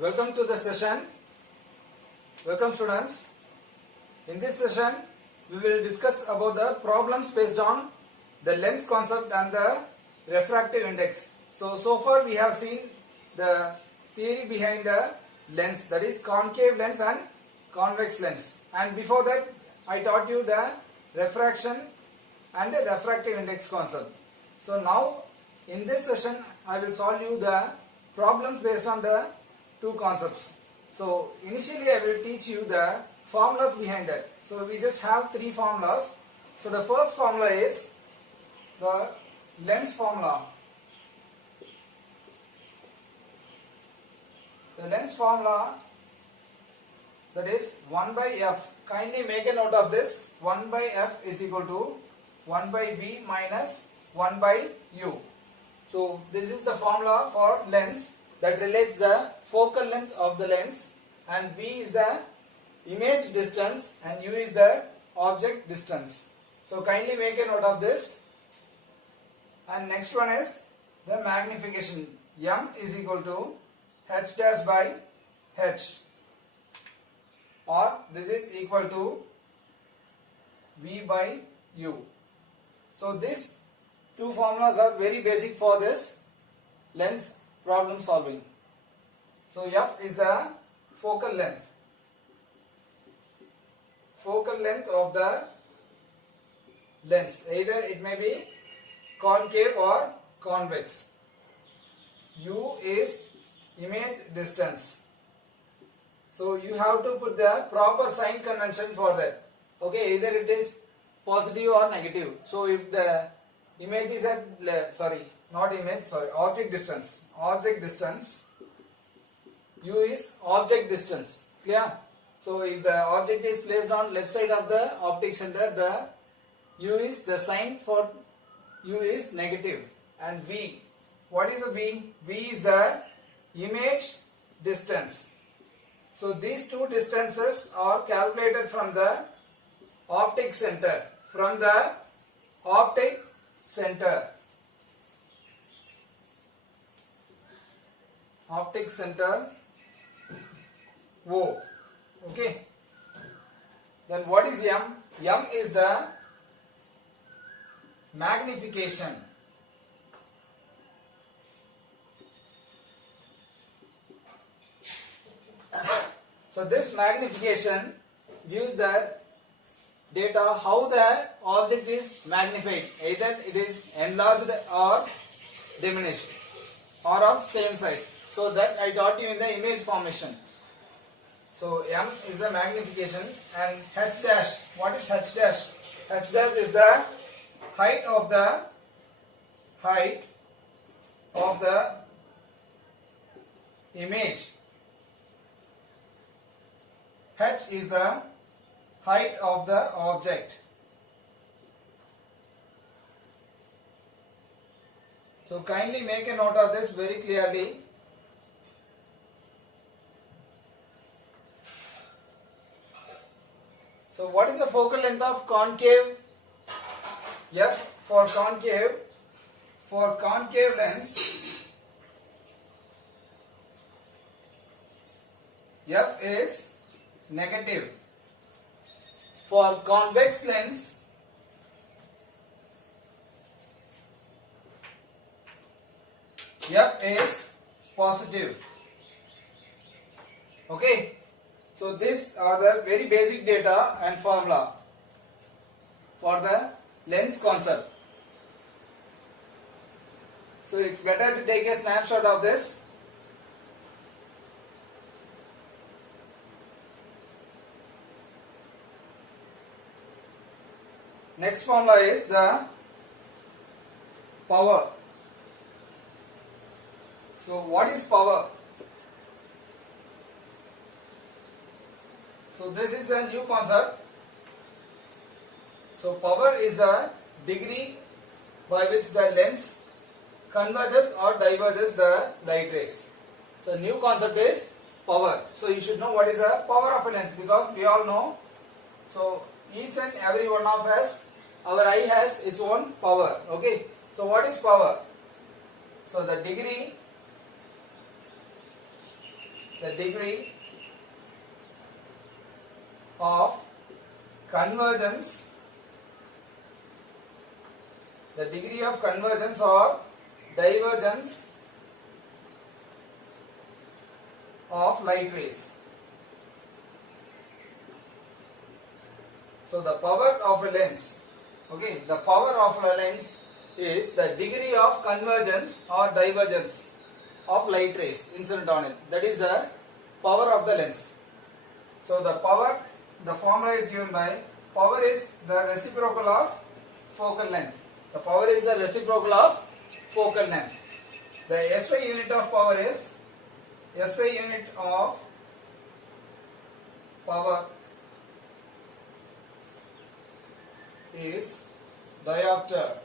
Welcome to the session. Welcome students. In this session, we will discuss about the problems based on the lens concept and the refractive index. So far we have seen the theory behind the lens, that is concave lens and convex lens. And before that, I taught you the refraction and the refractive index concept. So now, in this session, I will solve you the problems based on the two concepts. So initially I will teach you the formulas behind that. So we just have three formulas. So the first formula is the lens formula. The lens formula, that is 1 by f. Kindly make a note of this. 1 by f is equal to 1 by v minus 1 by u. So this is the formula for lens that relates the focal length of the lens, and v is the image distance and u is the object distance. So kindly make a note of this. And next one is the magnification. M is equal to h dash by h, or this is equal to v by u. So these two formulas are very basic for this lens problem solving. So f is a focal length of the lens. Either it may be concave or convex. U is image distance. So you have to put the proper sign convention for that. Okay, either it is positive or negative. So if the image is at object distance, u is object distance. Clear? So if the object is placed on left side of the optic center, the u is the sign for u is negative. And v, what is the v? V is the image distance. So these two distances are calculated from the optic center. Optic center O. Okay. Then what is M? M is the magnification. So this magnification gives the data how the object is magnified. Either it is enlarged or diminished or of same size. So that I taught you in the image formation. So M is the magnification, and h dash. What is h dash? H dash is the height of the image. H is the height of the object. So kindly make a note of this very clearly. So what is the focal length of concave? F for concave lens, F is negative. For convex lens, F is positive. Okay. So these are the very basic data and formula for the lens concept. So it's better to take a snapshot of this. Next formula is the power. So what is power? So this is a new concept. So power is a degree by which the lens converges or diverges the light rays. So new concept is power. So you should know what is the power of a lens, because we all know. So each and every one of us, our eye has its own power. Okay. So what is power? So the degree the degree of convergence, the degree of convergence or divergence of light rays. So the power of a lens, okay, the power of a lens is the degree of convergence or divergence of light rays incident on it. That is the power of the lens. So the power, the formula is given by power is the reciprocal of focal length. The power is the reciprocal of focal length. The SI unit of power is SI unit of power is diopter.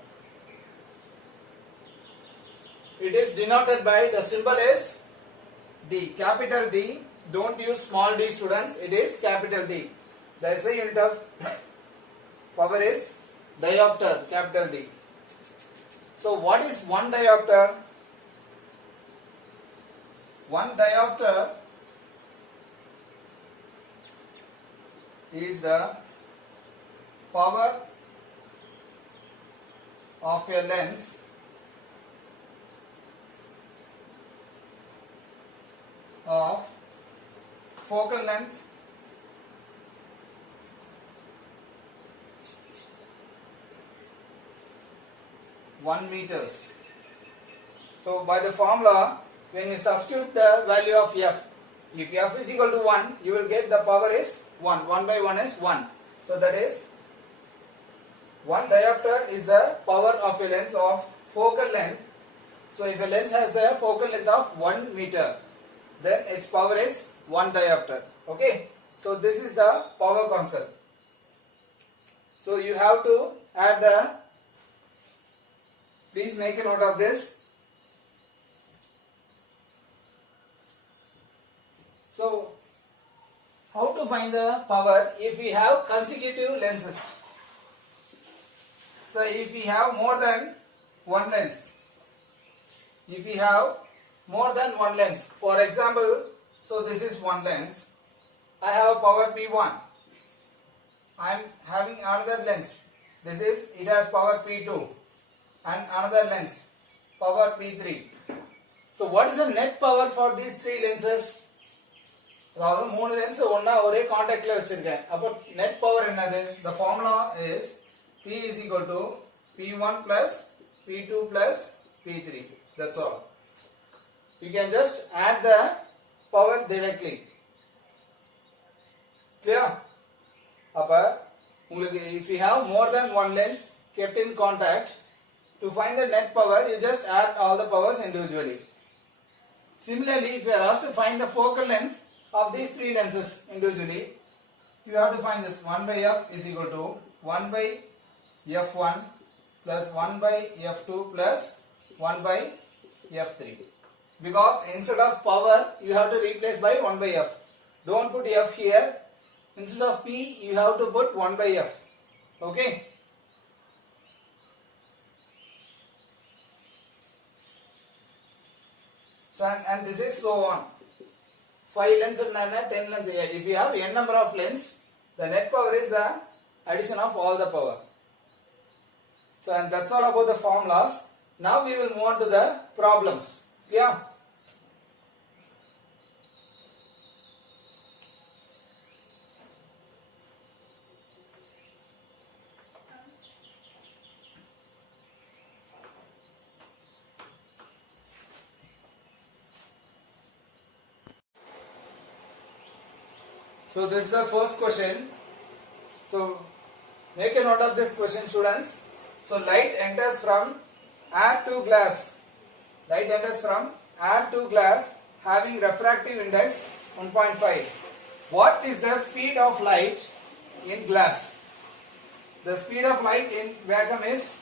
It is denoted by the symbol is D, capital D. Don't use small d, students. It is capital D. The SI unit of power is diopter, capital D. So what is 1 diopter? 1 diopter is the power of a lens of focal length (1 meters). So by the formula, when you substitute the value of f, if f is equal to 1, you will get the power is 1. 1 by 1 is 1. So that is 1 diopter is the power of a lens of focal length. So if a lens has a focal length of 1 meter, then its power is 1 diopter. Okay. So this is the power concept. So you have to add the, please make a note of this. So how to find the power if we have consecutive lenses? So if we have more than one lens, if we have more than one lens, for example, so this is one lens, I have power P1, I am having another lens, this is, it has power P2 and another lens, power P3. So what is the net power for these three lenses? அதாவது மூணு lens ஒண்ணா ஒரே கான்டாக்ட்ல வச்சிருக்கேன். அப்போ net power என்னது? The formula is P is equal to P1 plus P2 plus P3. That's all. You can just add the power directly. Clear? அப்ப உங்களுக்கு if you have more than one lens kept in contact, to find the net power you just add all the powers individually. Similarly, if you are asked to find the focal length of these three lenses individually, you have to find this 1 by f is equal to 1 by f1 plus 1 by f2 plus 1 by f3. Because instead of power you have to replace by 1 by f. Don't put f here. Instead of p you have to put 1 by f. Okay. So and this is so on. 5 lens and 10 lens. If you have n number of lens, the net power is the addition of all the power. So and that's all about the formulas. Now we will move on to the problems. Yeah. So this is the first question. So make a note of this question, students. So light enters from air to glass. Light enters from air to glass having refractive index 1.5. What is the speed of light in glass? The speed of light in vacuum is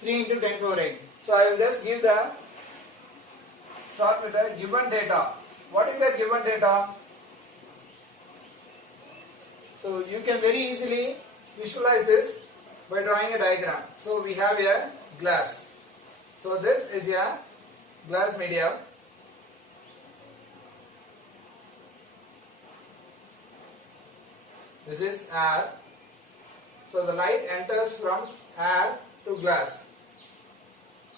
3 into 10 power 8. So I will just give the, start with the given data. What is the given data? So you can very easily visualize this by drawing a diagram. So we have a glass. So this is a glass medium. This is air. So the light enters from air to glass.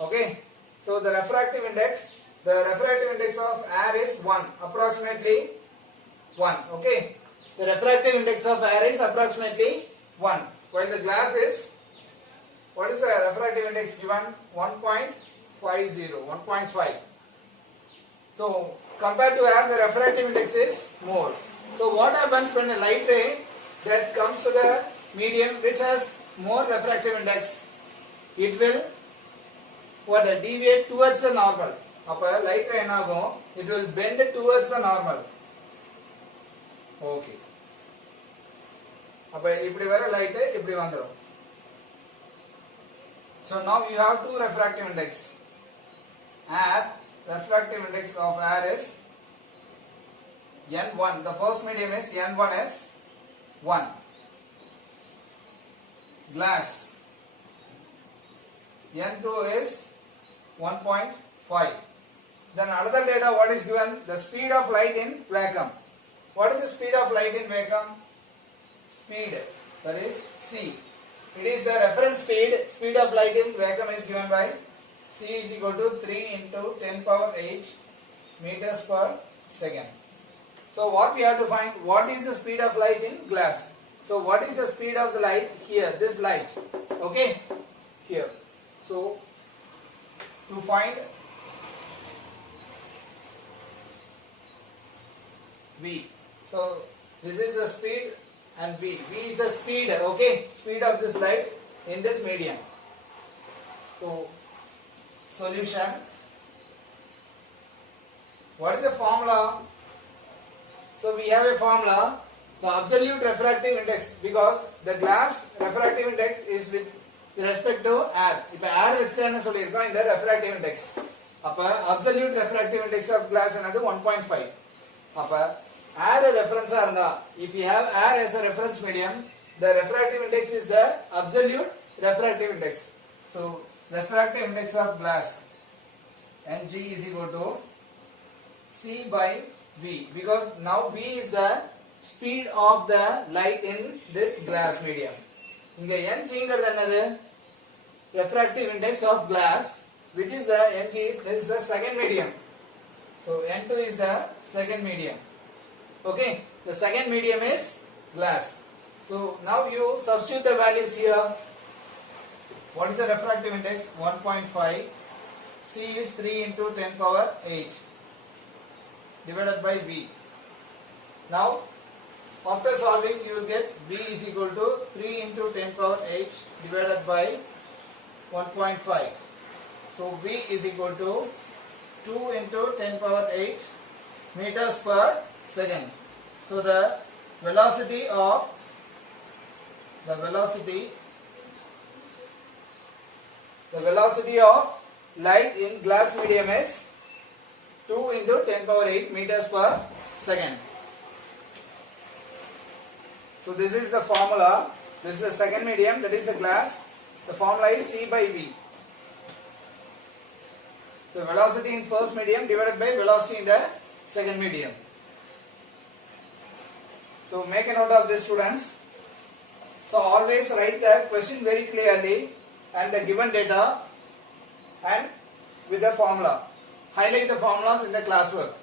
Okay. So the refractive index of air is 1, approximately 1. Okay. The refractive index of air is approximately 1. While the glass is, what is the refractive index given? 1.50, 1.5. So compared to air, the refractive index is more. So what happens when a light ray that comes to the medium which has more refractive index? It will deviate towards the normal. Appa light ray enagum, it will bend towards the normal. Okay. Appa ipdi vara light ipdi vandrum. So now you have two refractive index. Air, refractive index of air is N1. The first medium is N1 is 1. Glass, N2 is 1.5. Then another data, what is given? The speed of light in vacuum. What is the speed of light in vacuum? Speed, that is C. It is the reference speed. Speed of light in vacuum is given by C is equal to 3 into 10 power 8 meters per second. So what we have to find, what is the speed of light in glass? So what is the speed of the light here, this light? Okay, here. So to find V. So this is the speed and V. V is the speed, okay, speed of this light in this medium. So solution. What is the formula? So we have a formula, the absolute refractive index, because the glass refractive index is with respect to air. If air is in the refractive index, absolute refractive index of glass is 1.5. Air reference, if you have air as a reference medium, the refractive index is the absolute refractive index. So refractive index of glass, Ng is equal to C by V, because now V is the speed of the light in this glass medium. Inga Ng is refractive index of glass, which is the Ng, this is the second medium. So N2 is the second medium. Okay, the second medium is glass. So now you substitute the values here. What is the refractive index? 1.5. C is 3 into 10 power 8 divided by V. Now after solving, you will get V is equal to 3 into 10 power 8 divided by 1.5. So V is equal to 2 into 10 power 8 meters per second. So the velocity of light in glass medium is 2 into 10 power 8 meters per second. So this is the formula. This is the second medium, that is the glass. The formula is C by V. So velocity in first medium divided by velocity in the second medium. So make a note of this, students. So always write the question very clearly and the given data and with the formula. Highlight the formulas in the classwork.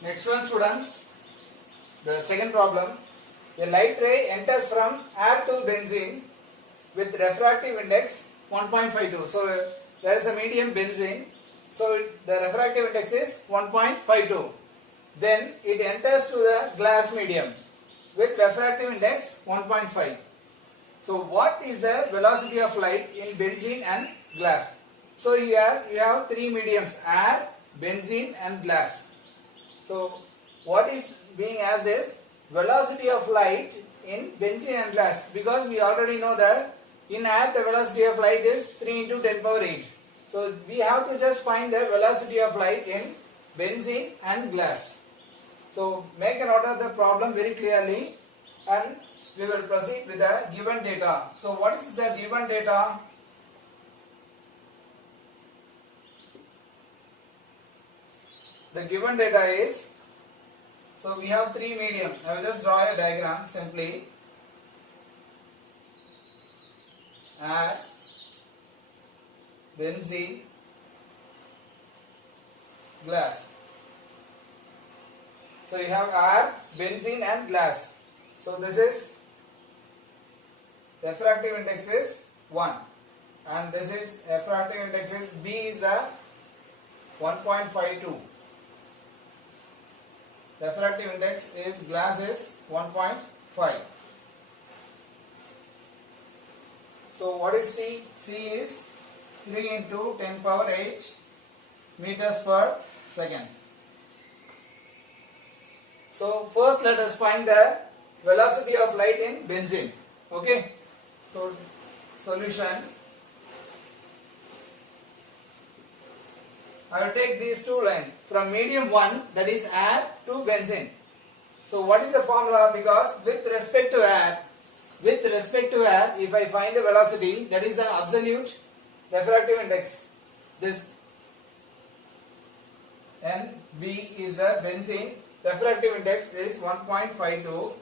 Next one, students, the second problem. A light ray enters from air to benzene with refractive index 1.52. So there is a medium benzene. So the refractive index is 1.52. Then it enters to the glass medium with refractive index 1.5. So what is the velocity of light in benzene and glass? So here you have three mediums: air, benzene and glass. So what is being asked is velocity of light in benzene and glass, because we already know that in air the velocity of light is 3 into 10 power 8. So we have to just find the velocity of light in benzene and glass. So make a note of the problem very clearly and we will proceed with the given data. So what is the given data? The given data is, so we have three medium. I will just draw a diagram simply. Air, benzene, glass. So you have air, benzene and glass. So this is refractive index is 1 and this is refractive index is B is a 1.52. Refractive index is glass is 1.5. So what is C? C is 3 into 10 power 8 meters per second. So first let us find the velocity of light in benzene. Okay. So solution. I will take these two lines from medium 1, that is air, to benzene. So what is the formula? Because with respect to air, if I find the velocity, that is the absolute refractive index. This NB is the benzene. Refractive index is 1.52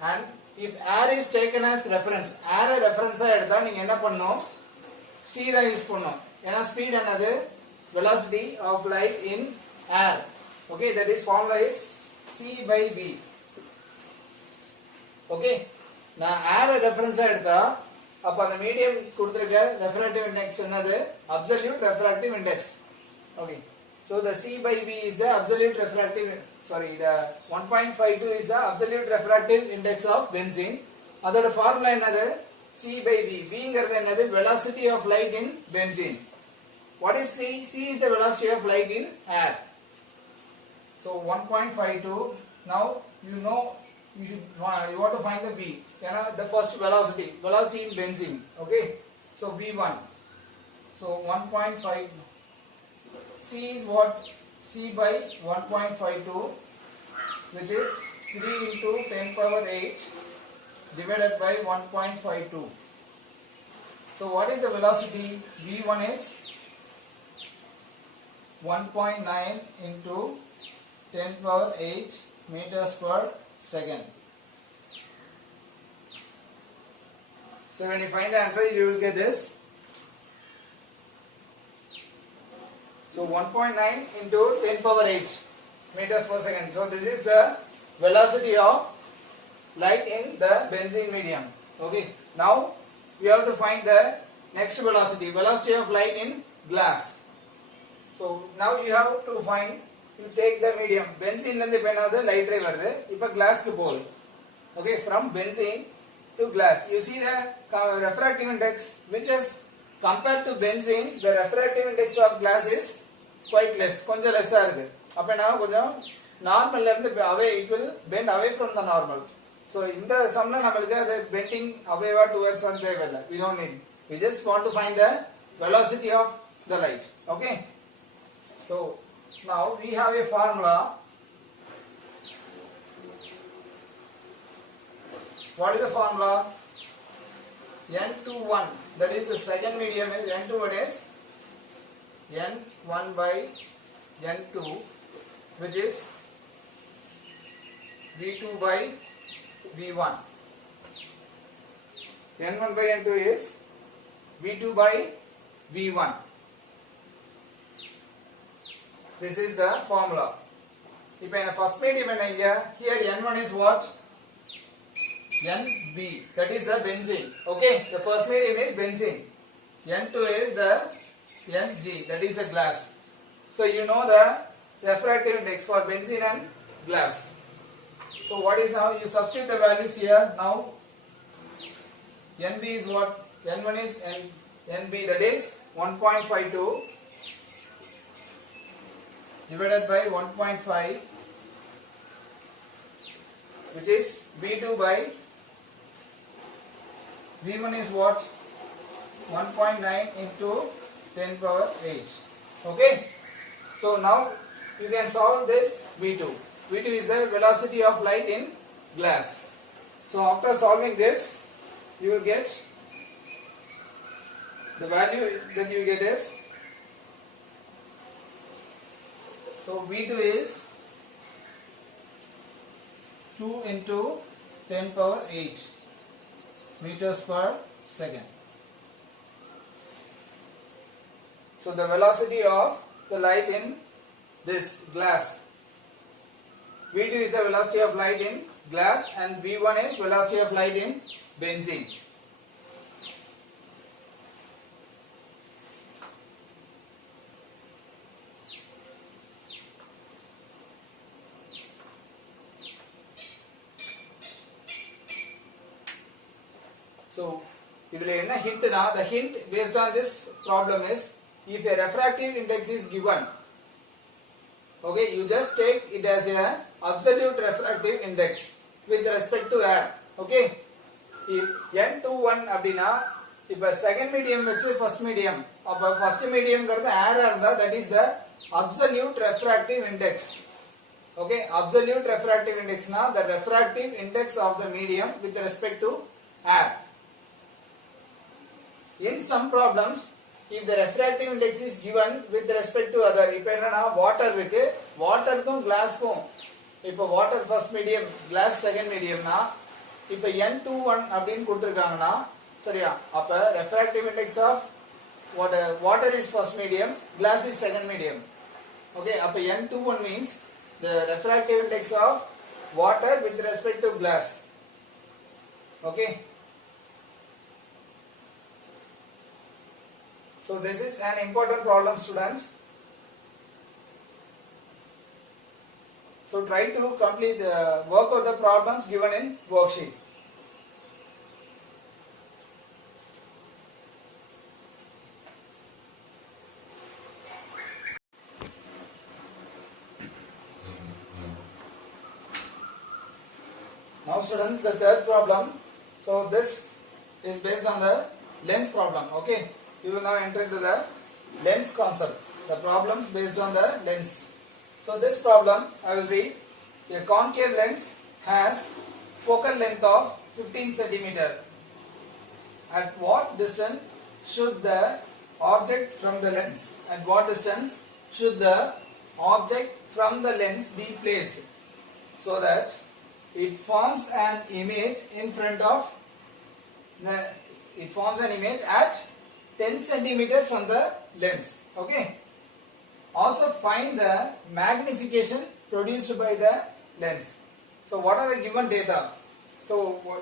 and if air is taken as reference, air reference எடுத்தா நீங்க என்ன பண்ணனும்? C தான் use பண்ணனும். ஏனா speed என்னது? Velocity of light in air. Okay, that is formula is C by V. Okay, நான் air reference எடுத்தா அப்ப அந்த மீடியம் கொடுத்திருக்க refractive index என்னது? Absolute refractive index. Okay. So the C by V is the absolute refractive, the 1.52 is the absolute refractive index of benzene. Other formula another C by V. V is another velocity of light in benzene. What is C? C is the velocity of light in air. So 1.52. Now you know you want to find the V. The first velocity in benzene. Okay. So V1. So 1.5. C is what? C by 1.52, which is 3 into 10 power 8 divided by 1.52. So what is the velocity? V1 is 1.9 into 10 power 8 meters per second. So when you find the answer, you will get this. So 1.9 into 10 power 8 meters per second. So this is the velocity of light in the benzene medium. Okay. Now we have to find the next velocity of light in glass. So now you have to find, you take the medium. Benzene and the light ray varudhu. Ipa glass ku pole. Okay, from benzene to glass. You see the refractive index, which is compared to benzene, the refractive index of glass is quite less. Konja less irukku. Appo enna konjam normal la irundhu away, it will bend away from the normal. So in the sum la namakku adu bending away towards one thevilla. We don't need. We just want to find the velocity of the light. Okay. So now we have a formula. What is the formula? N21, that is the second medium is N21 is N1 by N2, which is V2 by V1. N1 by N2 is V2 by V1. This is the formula. If in a first medium here N1 is what? NB, that is the benzene. Okay, the first medium is benzene. N2 is the Ng, that is the glass. So you know the refractive index for benzene and glass. So what is now? You substitute the values here. Now Nb is what? N1 is Nb, that is 1.52 divided by 1.5, which is V2 by V1 is what? 1.9 into 10 power 8. Okay. So now you can solve this V2. V2 is the velocity of light in glass. So after solving this, you will get the value that you get is, so V2 is 2 into 10 power 8 meters per second. So the velocity of the light in this glass, V2 is the velocity of light in glass and V1 is velocity of light in benzene. So, the hint based on this problem is, if a refractive index is given, okay, you just take it as a absolute refractive index with respect to air. Okay, if N21 abdina, if a second medium which is first medium, or first medium garda air arda, that is the absolute refractive index. Okay, absolute refractive index na, the refractive index of the medium with respect to air. In some problems, if the refractive index is given with respect to other, if water irukku, water kum glass kum, if water first medium, glass second medium na, if N21 அப்படினு கொடுத்திருக்காங்கன்னா சரியா, அப்ப refractive index of water is first medium, glass is second medium. Okay, அப்ப N21 means the refractive index of water with respect to glass. Okay. So this is an important problem, students. So try to complete the work of the problems given in worksheet. Now students, the third problem. So this is based on the lens problem. Okay. You will now enter into the lens concept. The problems based on the lens. So this problem I will read. A concave lens has focal length of 15 centimeter. At what distance should the object from the lens? At what distance should the object from the lens be placed so that it forms an image in front of at 10 centimeter from the lens. Okay. Also find the magnification produced by the lens. So what are the given data? So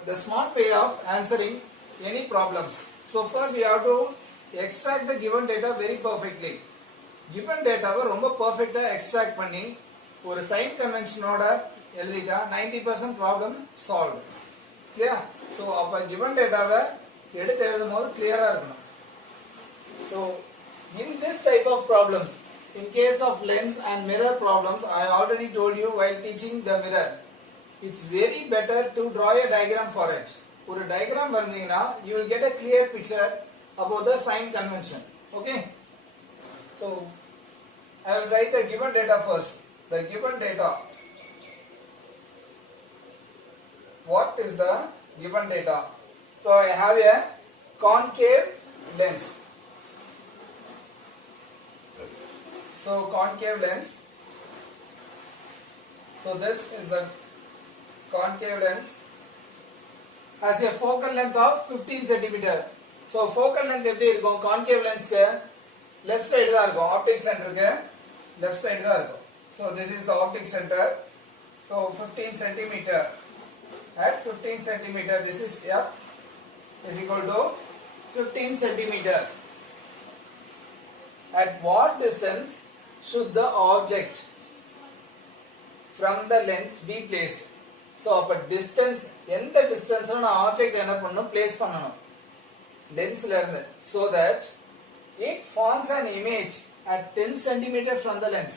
the smart way of answering any problems. So first we have to extract the given data very perfectly. Given data ரொம்ப perfect extract பண்ணி ஒரு sign convention ஓட எழுதிட்டா 90% problem solved. Clear? So அப்ப given data எடுத்து எழுதும்போது clear இருக்கணும். So, in this type of problems, in case of lens and mirror problems, I already told you while teaching the mirror, it's very better to draw a diagram for it. For a diagram, you will get a clear picture about the sign convention. Okay? So, I will write the given data first. The given data. What is the given data? So, I have a concave lens. So concave lens. So this is the concave lens. Has a focal length of 15 centimeter. So focal length எப்படி இருக்கும்? Concave lens க்கு left side தான் இருக்கும். Optic center க்கு left side தான் இருக்கும். So this is the optic center. So 15 centimeter. At 15 centimeter, this is F is equal to 15 centimeter. At what distance should the object from the lens be placed? So அப்ப distance, எந்த distance ல நான் object என்ன பண்ணணும், place பண்ணணும் lensல இருந்து, so that it forms an image at 10 centimeter from the lens.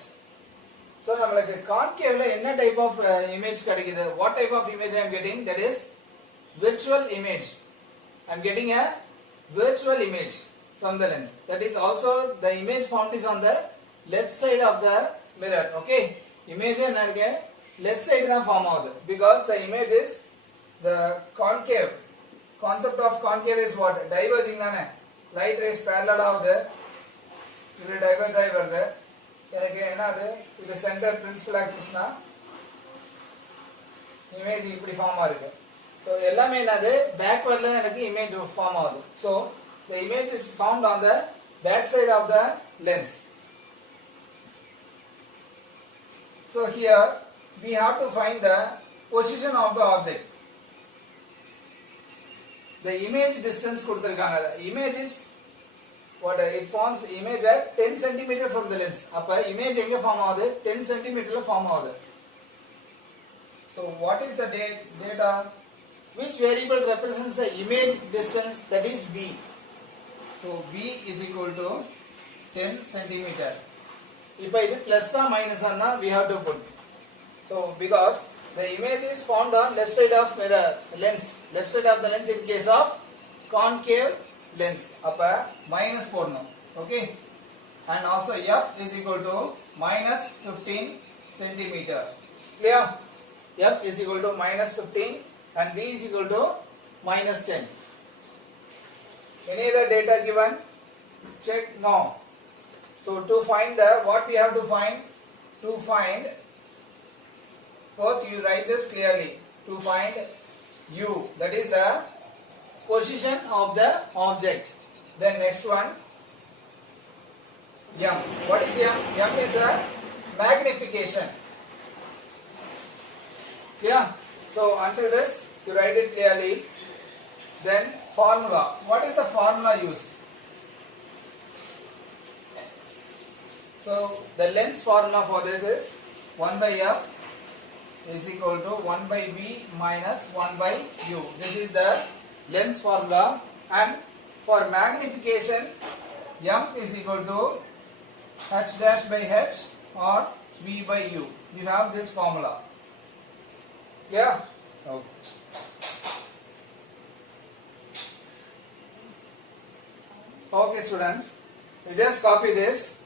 So நம்மளுக்கு concaveல என்ன type of image கிடைக்குது? What type of image I am getting? That is virtual image. I am getting a virtual image from the lens. That is also the image formed is on the left side of the mirror. Okay, image என்ன இருக்கு, left side தான் form ஆகுது, because the image is the concave concept of concave is what? Diverging தானே. Light rays parallel ஆகுது, இது diverge ஆகி வருது. எனக்கு என்ன அது? இது center principal axis னா image இப்படி ஃபார்ம் ஆகுது. So எல்லாமே என்னது? backwardல தான் எனக்கு image ஃபார்ம் ஆகுது. So the image is found on the back side of the lens. So here we have to find the position of the object. The image distance கொடுத்திருக்காங்க. The image is what? It forms image at 10 cm from the lens. அப்ப image எங்க form ஆகுது? 10 cm ல form ஆகுது. So what is the data? Which variable represents the image distance? That is V. So V is equal to 10 cm. இப்ப இது plus or minus ஆனா we have to put. So because the image is found on left side of mirror lens, left side of the lens in case of concave lens. அப்ப minus போடணும். Okay. And also F is equal to minus 15 centimeter. Clear? F is equal to minus 15 and V is equal to minus 10. Any other data given? Check. No. So to find the, what we have to find? To find, first you write this clearly. To find U, that is the position of the object. Then next one, M. What is M? M is a magnification. Yeah. So until this, you write it clearly. Then formula. What is the formula used? So the lens formula for this is 1 by F is equal to 1 by V minus 1 by U. This is the lens formula, and for magnification M is equal to H dash by H or V by U. You have this formula. Yeah? Okay. Okay students, you just copy this.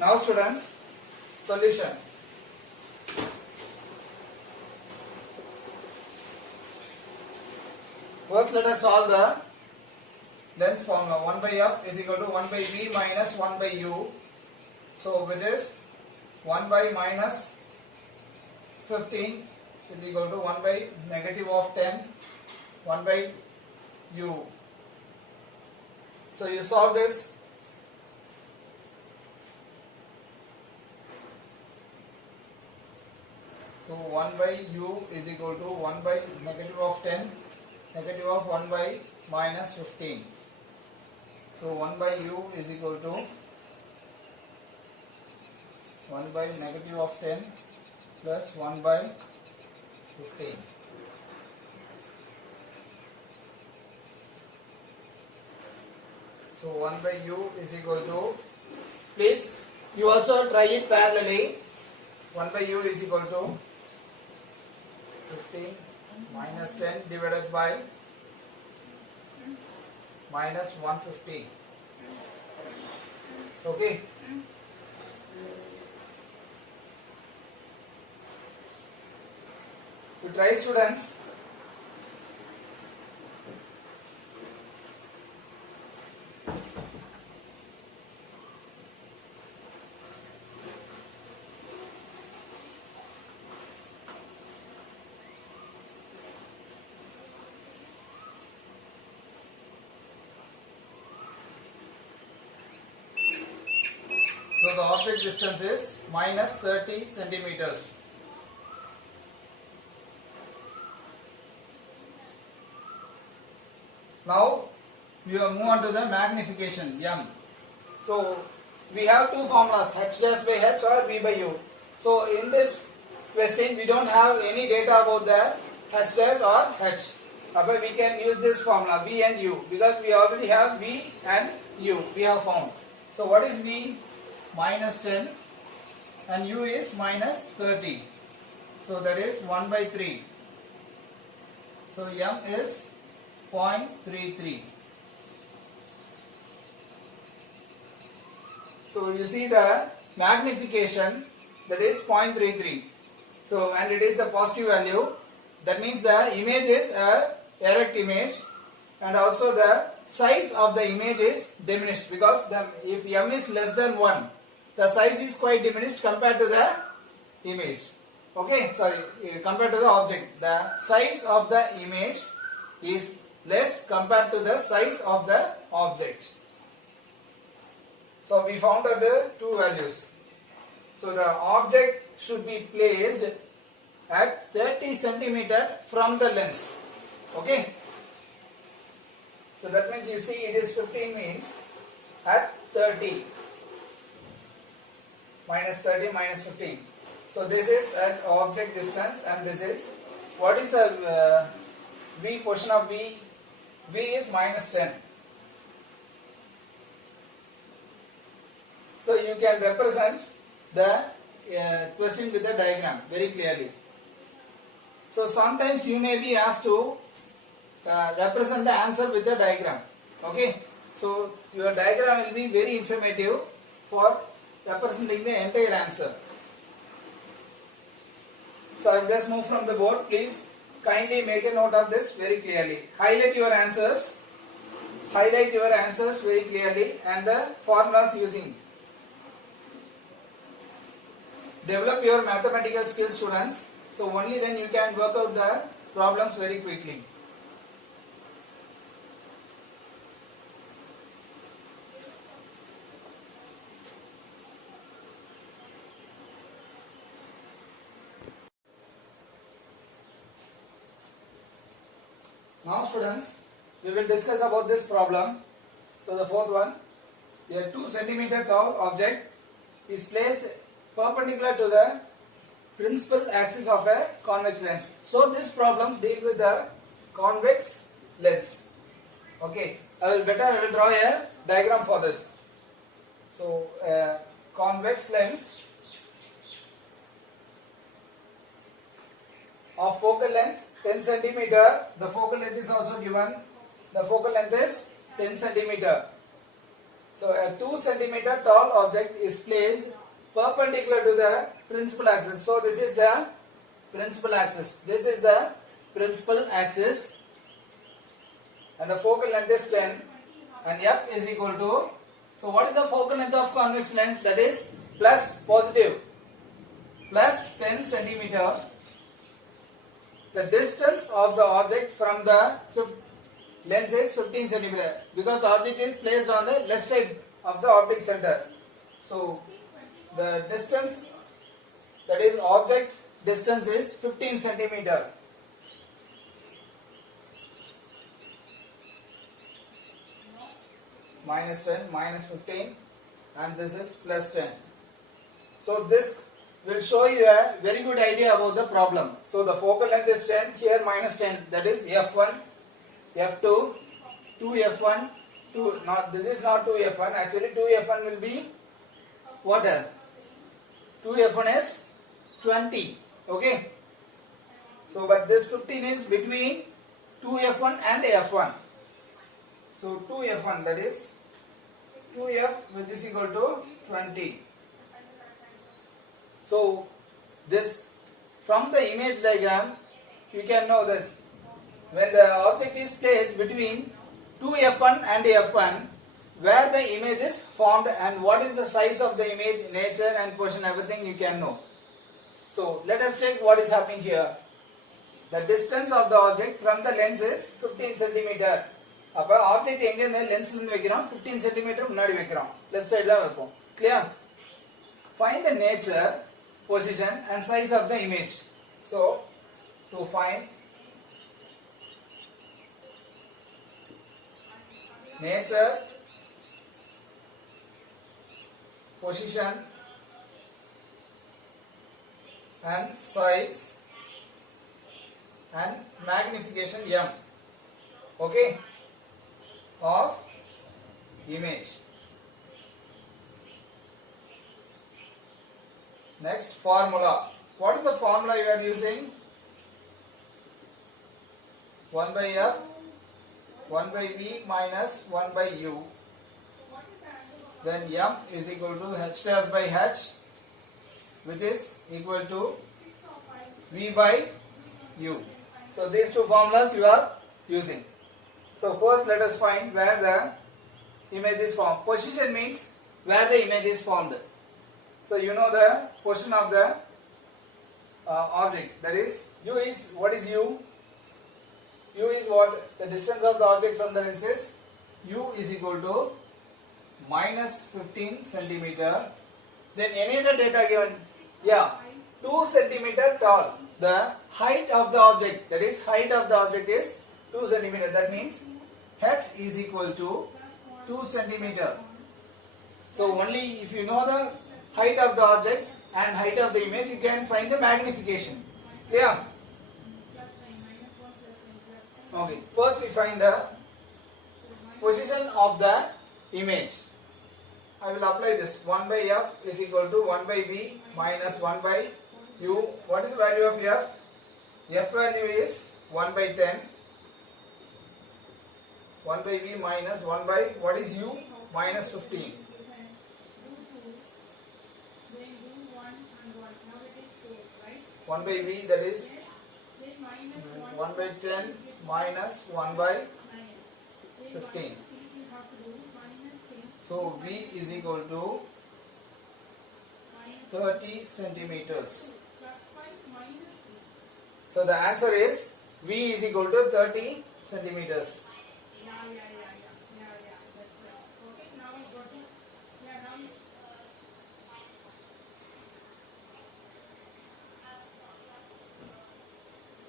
Now students, solution. First let us solve the lens formula. 1 by F is equal to 1 by V minus 1 by U. So which is 1 by minus 15 is equal to 1 by negative of 10, 1 by U. So you solve this. So 1 by U is equal to 1 by negative of 10, negative of 1 by minus 15. So 1 by U is equal to 1 by negative of 10 plus 1 by 15. So 1 by U is equal to, please you also try it parallelly. 1 by U is equal to 15 minus 10 divided by minus 150. Okay. You try students. So the object distance is minus 30 centimeters. Now we will move on to the magnification M. So we have two formulas, h dash by h or v by u. So in this question we don't have any data about the h dash or h. But we can use this formula v and u because we already have v and u we have found. So what is v? Minus 10 and u is minus 30. So that is 1 by 3. So m is 0.33. So you see the magnification, that is 0.33. So and it is a positive value. That means the image is a erect image, and also the size of the image is diminished because if m is less than 1, the size is quite diminished compared to the image. Okay, sorry, compared to the object. The size of the image is less compared to the size of the object. So we found the two values. So the object should be placed at 30 centimeter from the lens. Okay. So that means you see it is 15 means at 30. Minus 30 minus 15. So this is at object distance, and this is, what is the v portion of v? V is minus 10. So you can represent the question with the diagram very clearly. So sometimes you may be asked to represent the answer with the diagram. Okay. So your diagram will be very informative for representing the entire answer. So I will just move from the board. Please kindly make a note of this very clearly. Highlight your answers. Highlight your answers very clearly and the formulas using. Develop your mathematical skills, students. So only then you can work out the problems very quickly. Now students, we will discuss about this problem. So the fourth one, a 2 centimeter tall object is placed perpendicular to the principal axis of a convex lens. So this problem deals with the convex lens. Okay, I will draw a diagram for this. So a convex lens of focal length 10 centimeter. The focal length is also given. The focal length is 10 centimeter. So a 2 centimeter tall object is placed perpendicular to the principal axis. So this is the principal axis. This is the principal axis, and the focal length is 10, and f is equal to. So what is the focal length of convex lens? That is plus 10 centimeter. The distance of the object from the lens is 15 centimeter because the object is placed on the left side of the optic center. So the distance, that is object distance, is 15 centimeter. Minus 10 minus 15, and this is plus 10. So this will show you a very good idea about the problem. So the focal length is 10, here minus 10, that is f1, f2, 2f1, 2, not, this is not 2f1, actually 2f1 will be what? 2f1 is 20, okay. So but this 15 is between 2f1 and f1. So 2f1, that is 2f, which is equal to 20. So this, from the image diagram you can know this. When the object is placed between 2f1 and f1, where the image is formed and what is the size of the image, nature and position, everything you can know. So let us check what is happening here. The distance of the object from the lens is 15 centimeter. அப்ப object எங்க இருந்து லென்ஸ்ல இருந்து வைக்கிறோம், 15 centimetre முன்னாடி வைக்கிறோம், left சைடுல வைப்போம். Clear? Find the nature, position and size of the image. So to find nature, position and size and magnification m, okay, of image. Next, formula. What is the formula you are using? 1 by f 1 by v minus 1 by u, then m is equal to h dash by h, which is equal to v by u. So these two formulas you are using. So first let us find where the image is formed. Position means where the image is formed. So you know the position of the object, that is u is, what is u? U is what? The distance of the object from the lenses. U is equal to minus 15 centimeter. Then any other data given? Yeah, 2 centimeter tall. The height of the object, that is height of the object is 2 centimeter. That means h is equal to 2 centimeter. So only if you know the height of the object and height of the image, you can find the magnification. Clear? Okay, first we find the position of the image. I will apply this. 1 by f is equal to 1 by v minus 1 by u. What is the value of f? F value is 1 by 10. 1 by v minus 1 by, what is u? Minus 15. 1 by v, that is 1 by 10 minus 1 by 15. So v is equal to 30 centimeters. So the answer is v is equal to 30 centimeters.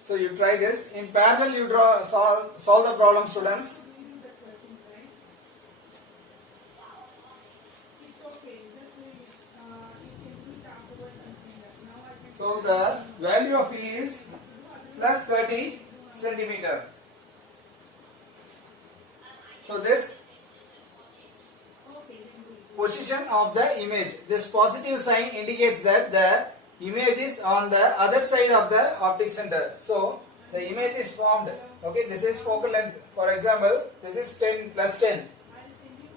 So you try this. In parallel you solve the problem, students. So the value of E is plus 30 centimeter. So this position of the image, this positive sign indicates that the image is on the other side of the optic center. So the image is formed. Okay, this is focal length. For example, this is 10 plus 10.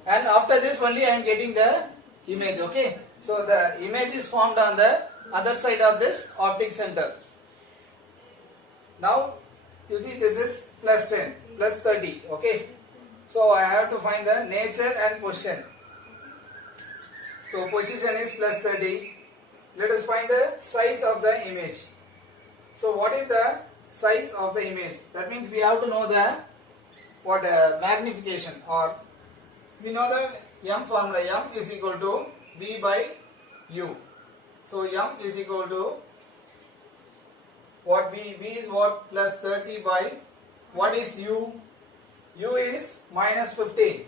And after this only I am getting the image. Okay, so the image is formed on the other side of this optic center. Now you see this is plus 10 plus 30. Okay, so I have to find the nature and position. So position is plus 30. Let us find the size of the image. So what is the size of the image? That means we have to know the magnification, or we know the m formula. M is equal to v by u. So m is equal to what? V is what? Plus 30 by what is u? U is minus 15.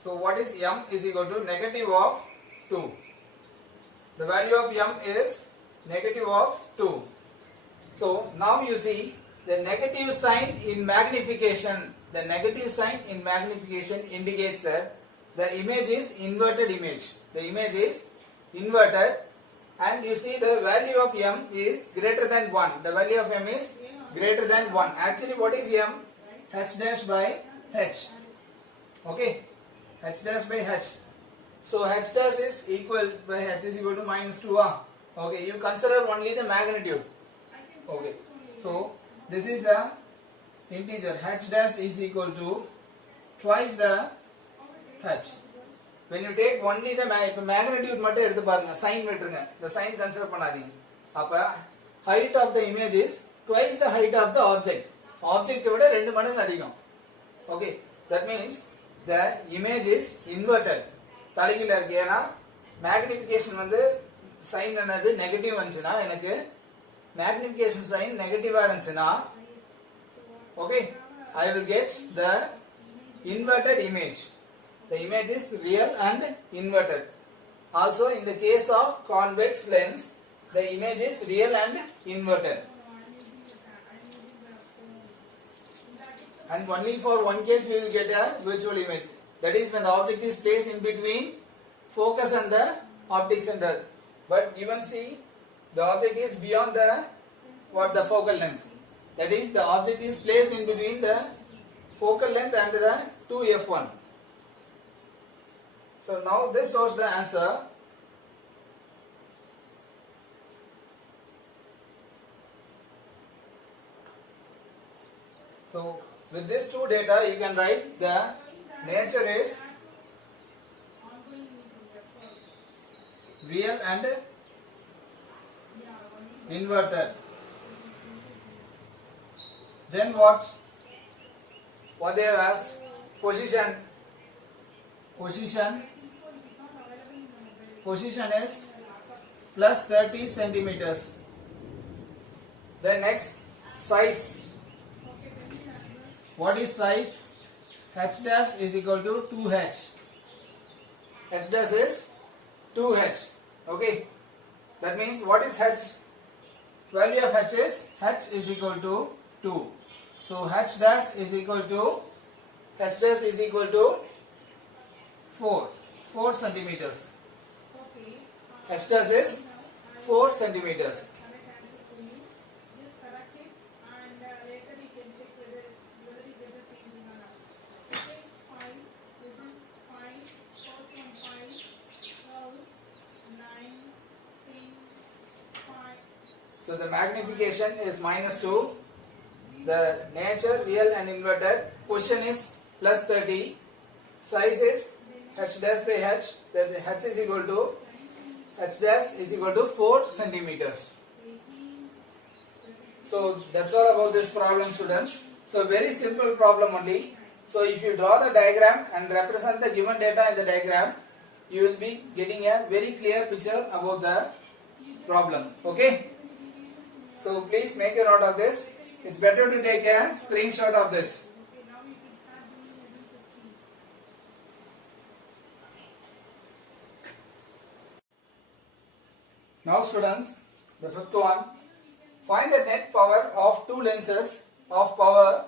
So what is m is equal to negative of 2. The value of m is negative of 2. So now you see the negative sign in magnification. The negative sign in magnification indicates that the image is inverted image. The image is inverted, and you see the value of m is greater than 1. The value of m is greater than 1. Actually what is m? H dash by h. Okay, h dash by h. So h dash is equal by h is equal to minus 2. Okay, you consider only the magnitude. Okay, so this is a integer. H dash is equal to twice the h. When you take only the magnitude மட்டும் எடுத்து பாருங்க, sign விட்டுருங்க. The sign consider பண்ணாதீங்க. அப்ப height of the image is twice the height of the object. Object விட 2 மடங்கு அதிகம். Okay, that means the image is inverted. தலைகீழ இருக்கு. ஏனா மேக்னிஃபிகேஷன் வந்து சைன் என்னது நெகட்டிவ் வந்துச்சுனா, எனக்கு மேக்னிஃபிகேஷன் சைன் நெகட்டிவா இருந்துச்சுனா, okay, I will get the inverted image. The image is real and inverted. Also, in the case of convex lens, the image is real and inverted. And only for one case we will get a virtual image. That is when the object is placed in between focus and the optic center. But even see, the object is beyond the focal length. That is, the object is placed in between the focal length and the 2f1. So now this shows the answer. So with these two data you can write the nature is real and inverted. Then what they have asked? Position is plus 30 centimeters. Then next, size. What is size? H dash is equal to 2h. H dash is 2h. Okay. That means what is h? Value of h is equal to 2. So h dash is equal to 4 centimeters. H dash is 4 centimeters. So the magnification is -2. The nature, real and inverted. Position is plus 30. Size is h dash by h. That's h is equal to 4 centimeters. So that's all about this problem, students. So very simple problem only. So if you draw the diagram and represent the given data in the diagram, you will be getting a very clear picture about the problem. Okay. So please make a note of this. It's better to take a screenshot of this. Now students, the fifth one. Find the net power of two lenses of power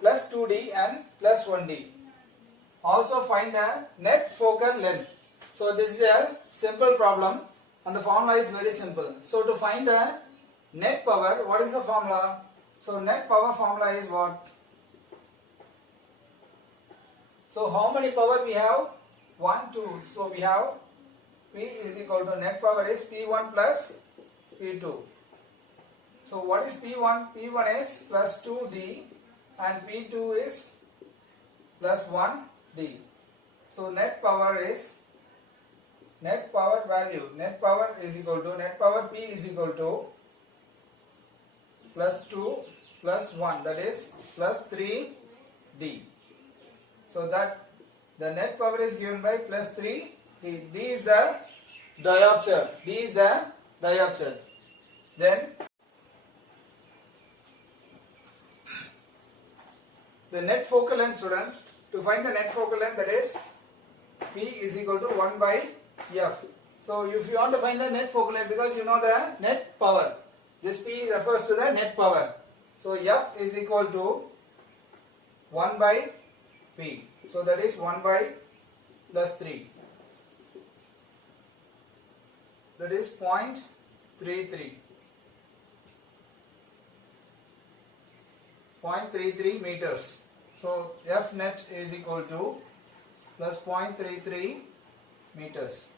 plus 2D and plus 1D. Also find the net focal length. So this is a simple problem and the formula is very simple. So to find the net power, what is the formula? So net power formula is what? So how many power we have? 1, 2. So we have P is equal to net power is P1 plus P2. So what is P1? P1 is plus 2D and P2 is plus 1D. So net power value. Net power is equal to net power P is equal to plus 2 plus 1, that is plus 3D. So that the net power is given by plus 3D. D is the diopter. Then the net focal length, students. To find the net focal length, that is P is equal to 1 by F. So if you want to find the net focal length, because you know the net power, this P refers to the net power. So F is equal to 1 by P. So that is 1 by plus 3. That is 0.33. 0.33 meters. So F net is equal to plus 0.33 meters.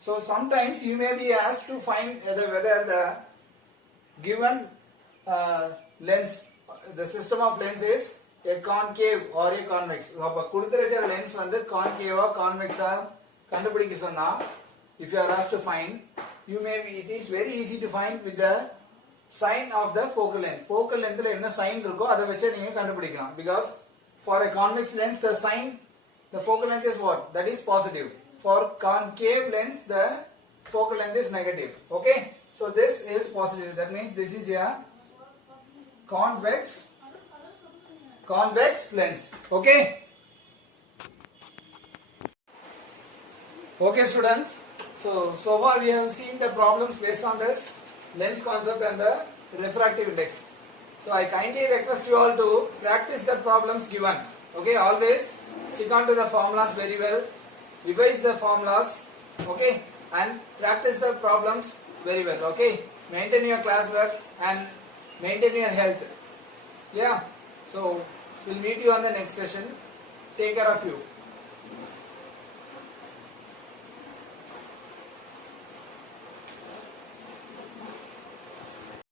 So sometimes you may be asked to find whether the given lens, the system of lens is a concave or a convex. அப்ப கொடுத்திருக்கிற lens வந்து concave or convex கண்டுபிடிக்க சொன்னா, if you are asked to find, it is very easy to find with the sign of the focal length. Focal lengthல என்ன sign இருக்கோ அதை வச்சே நீங்க கண்டுபிடிக்கலாம். Because for a convex lens the focal length is what? That is positive. For concave lens the focal length is negative. Okay? So this is positive. That means this is a convex lens. Okay? Okay students, so far we have seen the problems based on this lens concept and the refractive index. So I kindly request you all to practice the problems given. Okay, always stick on to the formulas very well, revise the formulas, okay, and practice the problems very well. Okay, maintain your classwork and maintain your health. Yeah, so we'll meet you on the next session. Take care of you.